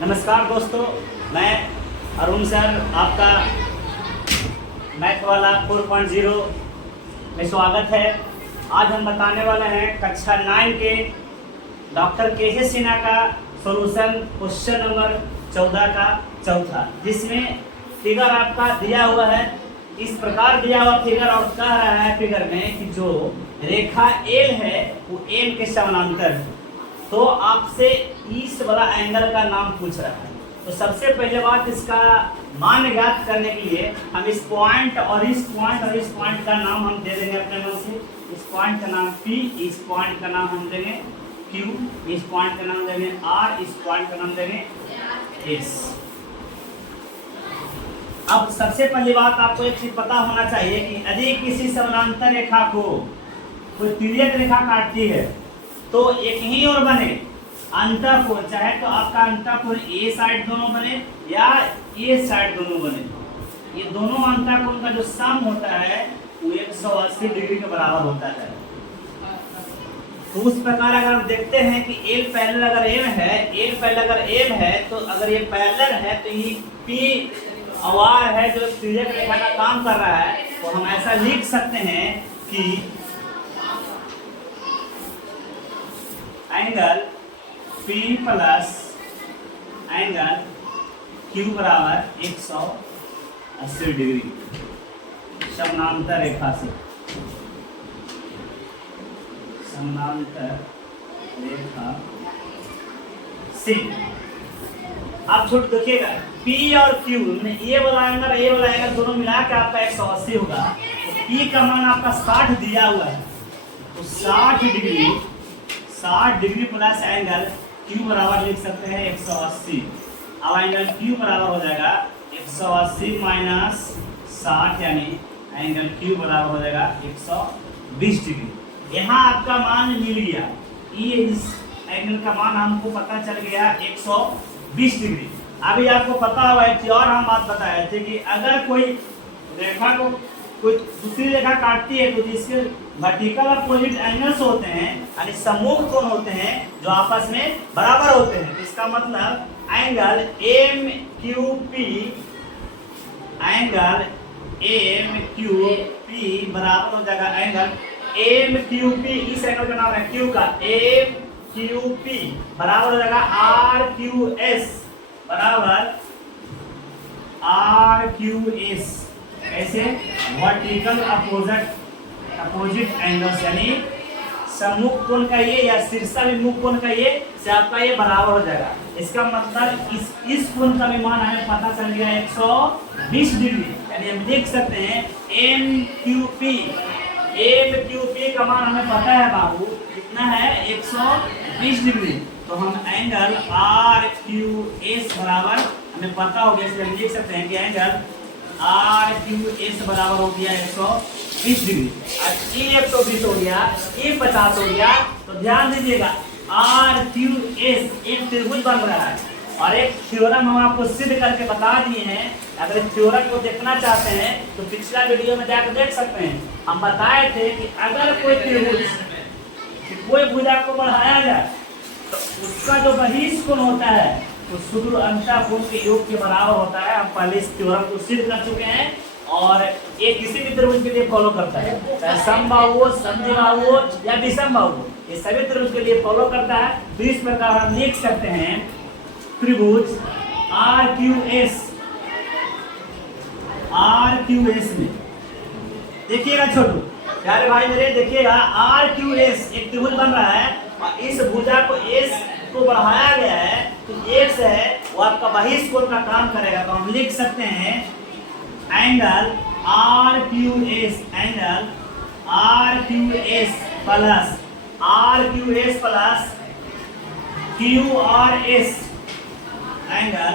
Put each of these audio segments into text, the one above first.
नमस्कार दोस्तों, मैं अरुण सर आपका मैथ वाला 4.0 में स्वागत है। आज हम बताने वाले हैं कक्षा 9 के डॉक्टर के सिन्हा का सॉल्यूशन क्वेश्चन नंबर 14 का चौथा, जिसमें फिगर आपका दिया हुआ है। इस प्रकार दिया हुआ फिगर और कह रहा है फिगर में कि जो रेखा एल है वो एल के समानांतर है। तो आपसे इस वाला एंगल का नाम पूछ रहा है। तो सबसे पहले बात, इसका मान ज्ञात करने के लिए हम इस पॉइंट और इस पॉइंट का नाम हम दे देंगे अपने मन से। इस पॉइंट का नाम P, इस पॉइंट का नाम हम देंगे Q, इस पॉइंट का नाम देंगे R, इस पॉइंट का नाम देंगे S। अब सबसे पहली बात आपको एक चीज पता होना चाहिए कि यदि किसी समानांतर रेखा को कोई तिर्यक रेखा काटती है तो एक ही ओर बने अंतःकोण, चाहे तो आपका अंतःकोण ए साइड दोनों बने या ए साइड दोनों बने। ये दोनों अंतःकोण का जो सम होता है वो 180 डिग्री के बराबर होता है। तो उस प्रकार अगर हम देखते हैं कि एल पैरेलल अगर एम है, तो अगर ये पैरेलल है तो ये पी आर है जो तिर्यक रेखा का काम कर रहा है। तो हम ऐसा लिख सकते हैं कि angle P plus angle Q बराबर 180 डिग्री समानांतर रेखा से। आप छोट देखिएगा P और Q में ये वाला एंगल दोनों मिला के आपका 180 होगा। तो P का मान आपका 60 दिया हुआ है, तो 60 डिग्री प्लस एंगल Q बराबर लिख सकते हैं 180। अब एंगल Q बराबर हो जाएगा 180 माइनस 60, यानी एंगल Q बराबर हो जाएगा 120 डिग्री। यहाँ आपका मान मिल गया। ये इस एंगल का मान हमको पता चल गया 120 डिग्री। अभी आपको पता हुआ है और हम बात बताए थे कि अगर कोई रेखा को कोई दूसरी रेखा काटती है तो जिसके वर्टिकल अपोजिट एंगल्स होते हैं, यानी सम्मुख कोण होते हैं जो आपस में बराबर होते हैं। तो इसका मतलब एंगल MQP बराबर हो जाएगा एंगल MQP, इस एंगल का नाम है Q का, MQP बराबर हो जाएगा RQS बराबर RQS। ऐसे वर्टिकल अपोजिट एंगल्स, यानी सम्मुख कोण का ये या शीर्षाभिमुख कोण का ये से आपका ये बराबर हो जाएगा। इसका मतलब इस कोण का भी मान हमें पता चल गया 120 डिग्री, यानी हम लिख सकते हैं MQP का मान हमें पता है बाबू कितना है 120 डिग्री। तो हम एंगल RQS बराबर हमें पता हो गया, इसलिए हम लिख सकते हैं कि एंगल RQS बराबर हो गया 120 डिग्री। ये 120 हो गया, ये 50 हो गया। तो ध्यान दीजिएगा RQS एक त्रिभुज बन रहा है और एक थ्योरम हम आपको सिद्ध करके बता दिए हैं। अगर इस थ्योरम को देखना चाहते हैं तो पिछला वीडियो में जाकर देख सकते हैं। हम बताए थे कि अगर कोई त्रिभुज कोई भुजा को बढ़ाया जाए तो उसका जो बहिष कोण होता है तो सुदूर अंतःकोण के योग के बराबर होता है। हम पहले इस थ्योरम को सिद्ध कर चुके हैं और ये किसी भी त्रिभुज के लिए फॉलो करता है, चाहे समबाहु हो, समद्विबाहु हो या विषमबाहु हो, ये सभी त्रिभुज के लिए फॉलो करता है। तो इस प्रकार हम लिख सकते हैं त्रिभुज RQS में देखिएगा छोटू प्यारे भाई मेरे, देखिएगा RQS एक त्रिभुज बन रहा है और इस भुजा को S को बढ़ाया गया है तो X है वो आपका बहिष कोण का काम करेगा। तो हम लिख सकते हैं angle RQS plus QRS, angle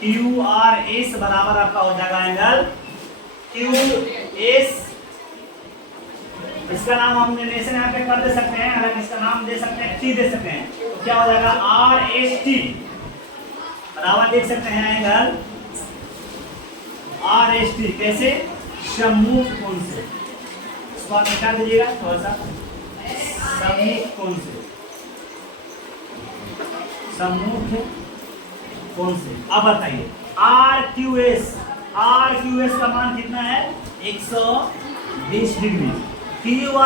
QRS बराबर आपका हो जाएगा एंगल QS। इसका नाम हम रिलेशन यहाँ पे कर दे सकते हैं, अगर इसका नाम दे सकते हैं T दे सकते हैं, तो क्या हो जाएगा RST बराबर देख सकते हैं एंगल RST। कैसे? सम्मुख कोण से। इसको आप निकाल दीजिएगा थोड़ा सा, सम्मुख कोण से, सम्मुख कोण से। अब बताइए आर क्यू एस का मान कितना है 120 डिग्री। क्यू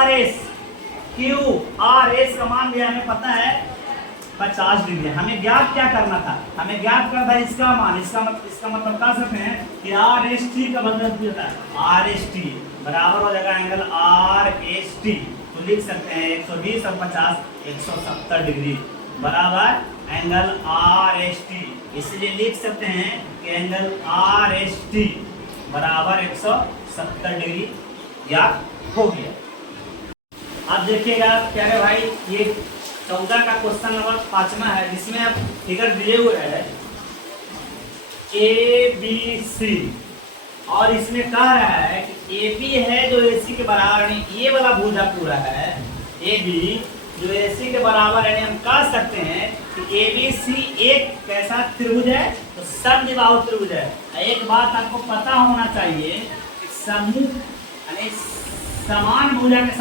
आर एस का मान भी हमें पता है 50 डिग्री। हमें ज्ञात क्या करना था, हमें ज्ञात करना था इसका मान। इसका मतलब कह सकते हैं कि आर एस टी का मतलब होता है आर एस टी बराबर हो जाएगा एंगल आर एस टी। तो लिख सकते हैं 120 और 50 170 डिग्री बराबर एंगल आर एस टी। इसलिए लिख सकते हैं कि एंगल आर एस टी बराबर 170 डिग्री ज्ञात हो गया। अब देखिएगा प्यारे भाई, ये 14 का क्वेश्चन नंबर 5वां है, जिसमें अब फिगर दिए हुए है ए बी सी, और इसमें कह रहा है कि ए बी है जो ए सी के बराबर, यानी ये वाला भुजा पूरा है ए बी जो ए सी के बराबर है। हम कह सकते हैं कि ए बी सी एक कैसा त्रिभुज है, तो समद्विबाहु त्रिभुज है। एक बात आपको पता होना चाहिए कि समूह यानी समान भुजा के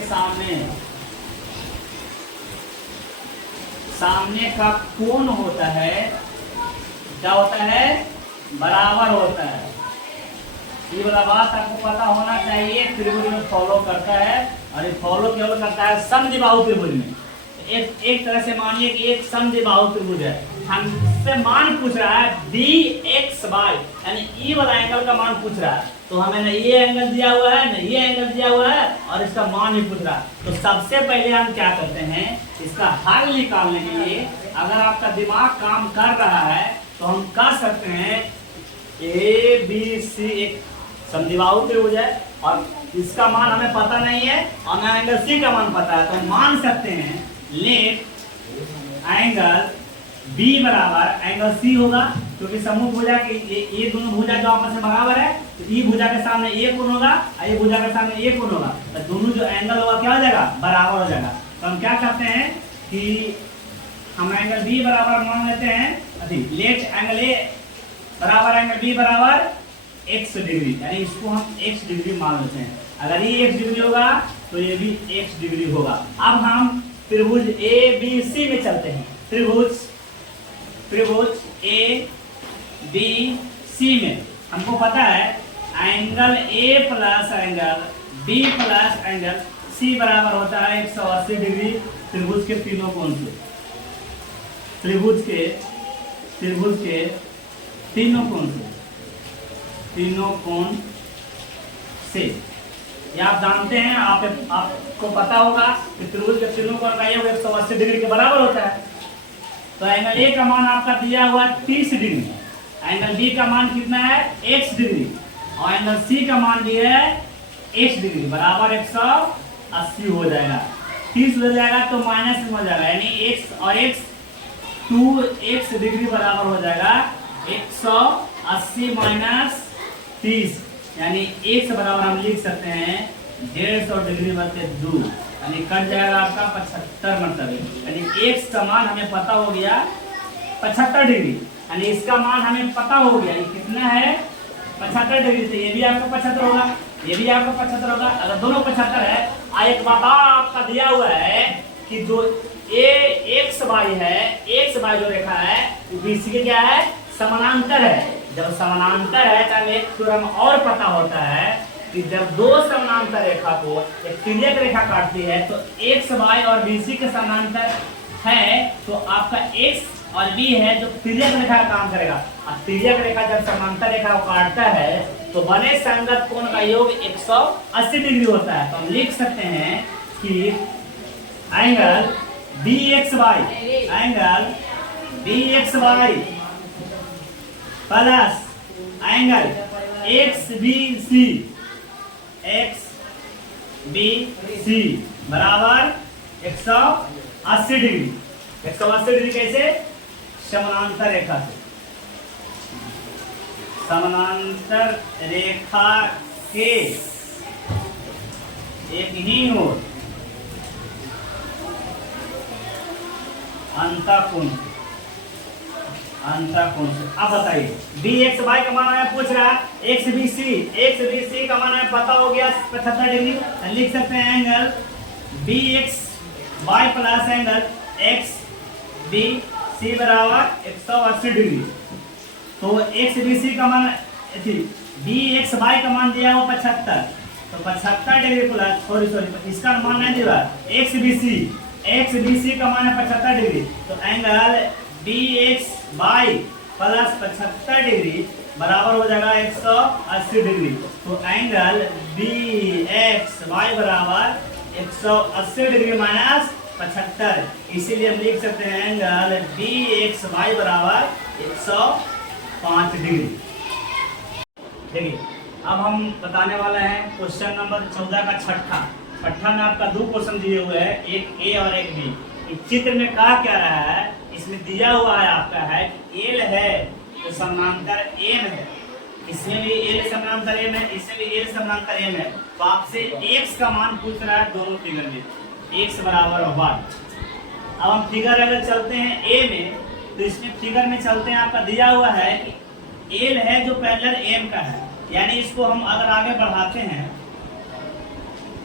सामने सामने का कोण होता है, क्या होता है, बराबर होता है। ये वाला बात आपको पता होना चाहिए। त्रिभुज में फॉलो करता है, और ये फॉलो केवल करता है समद्विबाहु त्रिभुज में। एक तरह से मानिए कि एक समद्विबाहु त्रिभुज है, हमसे मान पूछ रहा है dxy, यानी ई वाला एंगल का मान पूछ रहा है। तो हमें न ये एंगल दिया हुआ है न ये एंगल दिया हुआ है, और इसका मान ही पूछ रहा है। तो सबसे पहले हम क्या करते हैं, इसका हल निकालने के लिए अगर आपका दिमाग काम कर रहा है तो हम कह सकते हैं ए बी सी एक समद्विबाहु त्रिभुज है, और इसका मान हमें पता नहीं है, और ना एंगल सी का मान पता है। तो हम मान सकते हैं लेट एंगल बी बराबर एंगल सी होगा, क्योंकि समूह भुजा के ये दोनों भुजा जो आपस में बराबर है, तो ई भुजा के सामने ए कोण होगा और ये भुजा के सामने ए कोण होगा, तो दोनों जो एंगल होगा क्या हो जाएगा, बराबर हो जाएगा। तो हम क्या करते हैं कि हम एंगल बी बराबर मान लेते हैं अभी लेट एंगल ए बराबर एंगल बी बराबर x डिग्री, यानी इसको हम x डिग्री मान लेते हैं। अगर ये x डिग्री होगा तो ये भी x डिग्री होगा। अब हम त्रिभुज ए बी सी में चलते हैं। त्रिभुज ए बी सी में हमको पता है angle A plus angle B plus angle C बराबर होता है 180 डिग्री त्रिभुज के तीनों कोण से। त्रिभुज के तीनों कोण से ये आप जानते हैं, आपको पता होगा कि त्रिभुज के तीनों कोण का योग 180 डिग्री के बराबर होता है। तो एंगल ए का मान आपका दिया हुआ 30 डिग्री, एंगल बी का मान कितना है x डिग्री, और एंगल सी का मान भी है x डिग्री बराबर 180 हो जाएगा। 30 हो जाएगा तो माइनस में हो जाएगा, यानी x और x 2x डिग्री बराबर हो जाएगा 180 माइनस 30, यानी x बराबर हम लिख सकते हैं 150 डिग्री बटे 2, यानी कट जाएगा आपका 75 मतलब, यानी x का मान हमें पता हो गया 75 डिग्री, यानी इसका मान हमें पता हो गया ये कितना है 75 डिग्री। से ये भी आपका 75 होगा, ये भी आपका 75 होगा। अगर दोनों 75 है, एक बात आपका दिया हुआ है कि जो एक्स वाई जो रेखा है वो बीसी के क्या है, समानांतर है। जब समानांतर है तब एक थ्योरम और पता होता है कि जब दो समानांतर रेखा को एक तिर्यक रेखा काटती है तो एक्स वाई और बीसी के समानांतर है, तो आपका एक्स और बी है जो तिर्यक रेखा का काम करेगा। और तिर्यक रेखा जब समांतर रेखा को काटता है तो बने संगत कोण का योग 180 डिग्री होता है। तो हम लिख सकते हैं कि angle B X Y plus angle X B C बराबर 180 डिग्री। 180 डिग्री कैसे, समानांतर रेखा से, समानांतर रेखा के एक ही ओर अंतःकोण से। अब बताइए बी एक्स वाई का मान हमें पूछ रहा है, एक्स बी सी का मान हमें पता हो गया 75 डिग्री। लिख सकते हैं angle B X Y plus angle X B C बराबर 180 डिग्री। तो एक्स बी सी का मान बी एक्स बाई का मान दिया वो 75, तो 75 डिग्री प्लस सॉरी इसका मान नहीं दिया, एक्स बी सी का मान है 75 डिग्री। तो angle B X Y plus 75 degree बराबर हो जाएगा 180 डिग्री। तो एंगल बी एक्स वाई बराबर 180 डिग्री माइनस 75, इसीलिए हम लिख सकते हैं एंगल बी एक्स वाई बराबर 105 डिग्री। देखिए अब हम बताने वाले हैं क्वेश्चन नंबर 14 का छठा में आपका दो क्वेश्चन दिए हुए हैं, एक ए और एक बी। इस चित्र में कहा क्या रहा है, इसमें दिया हुआ है आपका है एल है तो समानांतर एम है, इसमें भी एल समानांतर एम है, इसमें भी एल समानांतर एम है। तो आपसे एक्स का मान पूछ रहा है दोनों फिगर में, एक्स बराबर 1। अब हम फिगर अगर चलते हैं ए में, तो इसमें फिगर में चलते हैं, आपका दिया हुआ है कि एल है जो पैरेलल एम का है, यानी इसको हम अगर आगे बढ़ाते हैं,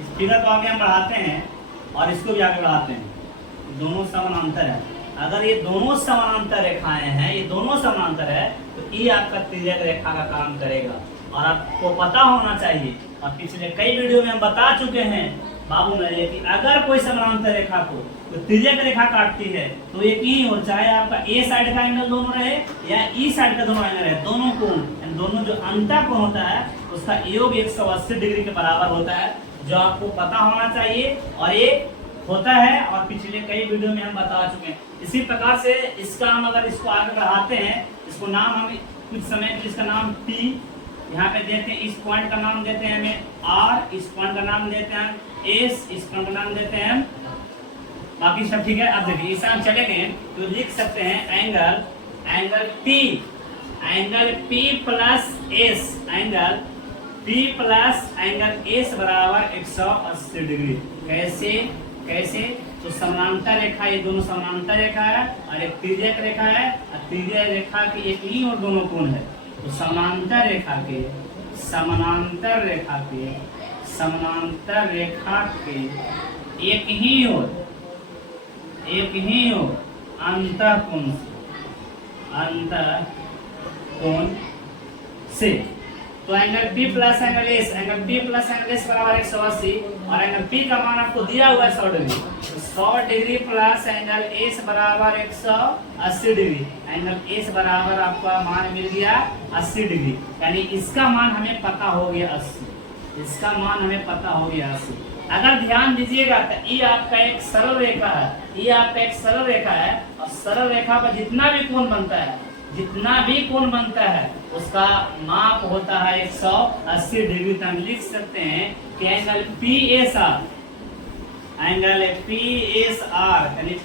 इस फिगर को आगे हम बढ़ाते हैं और इसको भी आगे बढ़ाते हैं, दोनों समानांतर है। अगर ये दोनों समानांतर रेखाएं हैं, ये दोनों समानांतर है, तो ये आपका तिर्यक रेखा का काम करेगा। और आपको पता होना चाहिए, और पिछले कई वीडियो में हम बता चुके हैं बाबू मेरे कि अगर कोई समानांतर रेखा को तो तिर्यक रेखा काटती है तो एक ही हो, चाहे आपका ए साइड का एंगल दोनों रहे या ई साइड का दोनों एंगल रहे, दोनों कोण, दोनों जो अंतर कोण होता है उसका योग 180 डिग्री के बराबर होता है, जो आपको पता होना चाहिए और ये होता है, और पिछले कई वीडियो में हम बता चुके हैं। इसी प्रकार से इसका हम अगर इसको आगे बढ़ाते हैं, इसको नाम हम कुछ समय के इसका नाम P यहाँ पे देते हैं, इस पॉइंट का नाम देते हैं हमें R, इस पॉइंट का नाम देते हैं S, इस पॉइंट का नाम देते हैं, बाकी सब ठीक है। अब देखिए इस हम चलेंगे तो लिख सकते हैं angle P plus S, angle P plus angle S बराबर 180 डिग्री। कैसे तो समानांतर रेखा, ये दोनों समानांतर रेखा है और एक तिर्यक रेखा है, और तिर्यक रेखा की एक ही और दोनों कोण है, तो समानांतर रेखा के एक ही हो अंतःकोण से। तो angle P plus angle S बराबर 180, और एंगल P का मान आपको दिया हुआ है 100 डिग्री, तो 100 डिग्री प्लस एंगल S बराबर 180 डिग्री, एंगल S बराबर आपका मान मिल गया 80 डिग्री, यानी इसका मान हमें पता हो गया 80, इसका मान हमें पता हो गया 80। अगर ध्यान दीजिएगा तो ये आपका एक सरल रेखा है, और सरल रेखा पर जितना भी कोण बनता है उसका माप होता है 180 डिग्री। तो हम लिख सकते हैं कि एंगल PSR यानी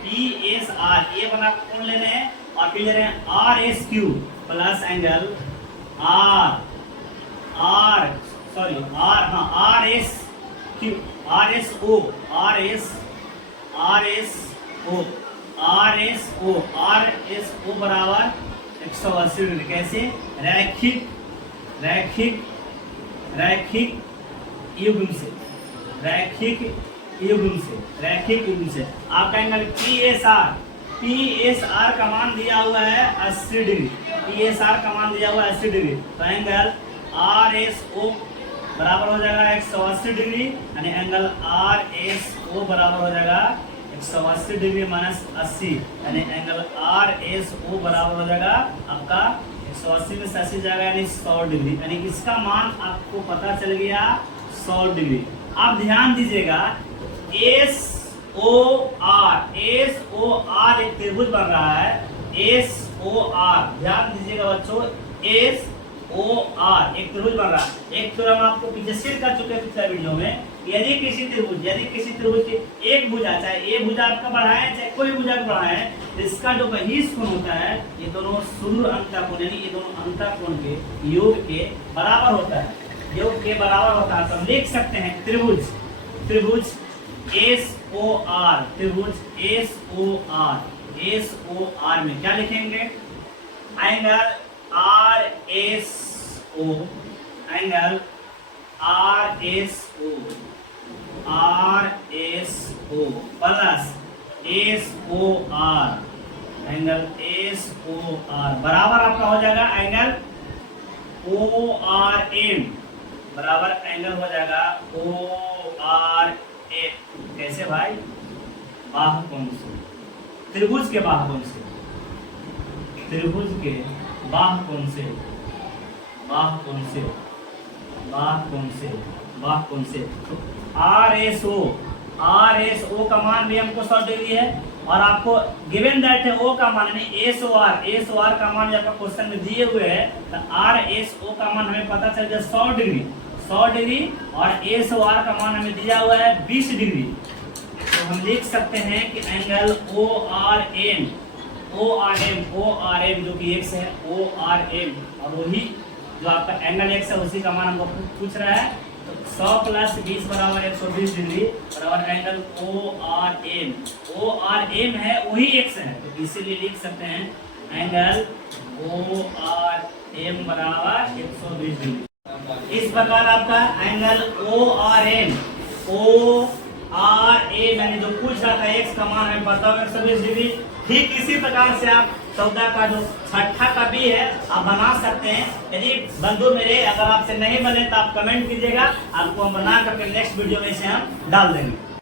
PSR ये बना कोण लेने हैं, और फिर ले रहे हैं RSQ प्लस एंगल RSO बराबर 180 डिग्री। कैसे? रैखिक युग्म से आपका एंगल PSR का मान दिया हुआ है 80 डिग्री, तो एंगल RSO बराबर हो जाएगा 180 डिग्री, यानी एंगल RSO बराबर हो जाएगा 180 डिग्री माइनस 80, यानी एंगल RSO बराबर हो जाएगा आपका 180 में 80 जाएगा, यानी 100 डिग्री, यानी इसका मान आपको पता चल गया 100 डिग्री। आप ध्यान दीजिएगा SOR एक त्रिभुज बन रहा है, SOR ध्यान दीजिएगा बच्चों, SOR एक त्रिभुज बन रहा है। एक तो हम आपको पीछे शेयर कर चुके हैं पिछले वीडियो में, यदि किसी त्रिभुज की एक भुजा, चाहे ये भुजा आपका बढ़ाए चाहे कोई भुजा को बढ़ाए, तो इसका जो बहिष कोण होता है, ये दोनों सुदूर अंतःकोण यानी ये दोनों अंतःकोण के योग के बराबर होता है, तो हम लिख सकते हैं त्रिभुज SOR में क्या लिखेंगे? Angle RSO O plus S O R, angle S O R बराबर आपका हो जाएगा एंगल ओ आर एम, बराबर एंगल हो जाएगा ओ आर एम। कैसे भाई? बाहु कोण से, त्रिभुज के बाहु कोण से, त्रिभुज के बाहु कोण से, बाहु कोण से, बाहु कोण से, बाहु कोण से। तो आर एस ओ का मान भी हमको 100 डिग्री है, और आपको गिवन दैट है ओ का मान यानी एस ओ आर का मान जब आपका क्वेश्चन में दिए हुए है तो आर एस ओ का मान हमें पता चल जाए 100 डिग्री, 100 डिग्री, और एस ओ आर का मान हमें दिया हुआ है 20 डिग्री। तो हम लिख सकते हैं कि एंगल ओ आर एम जो कि एक्स है, ओ आर एम, और वही जो आपका एंगल एक्स है उसी का मान हमको पूछ रहा है। तो 100 प्लस 20 बराबर 120 डिग्री बराबर एंगल ओ आर एम है, वही एक्स है, तो इसीलिए लिख सकते हैं एंगल ओ आर एम बराबर 120 डिग्री। इस प्रकार आपका एंगल ओ आर एम यानी जो पूछ रहा था एक्स का मान हमें पता होगा 120 डिग्री। ठीक इसी प्रकार से आप 14 का जो छठा का भी है आप बना सकते हैं। यदि बंधु मेरे अगर आपसे नहीं बने तो आप कमेंट कीजिएगा, आपको हम बना करके नेक्स्ट वीडियो में से हम डाल देंगे।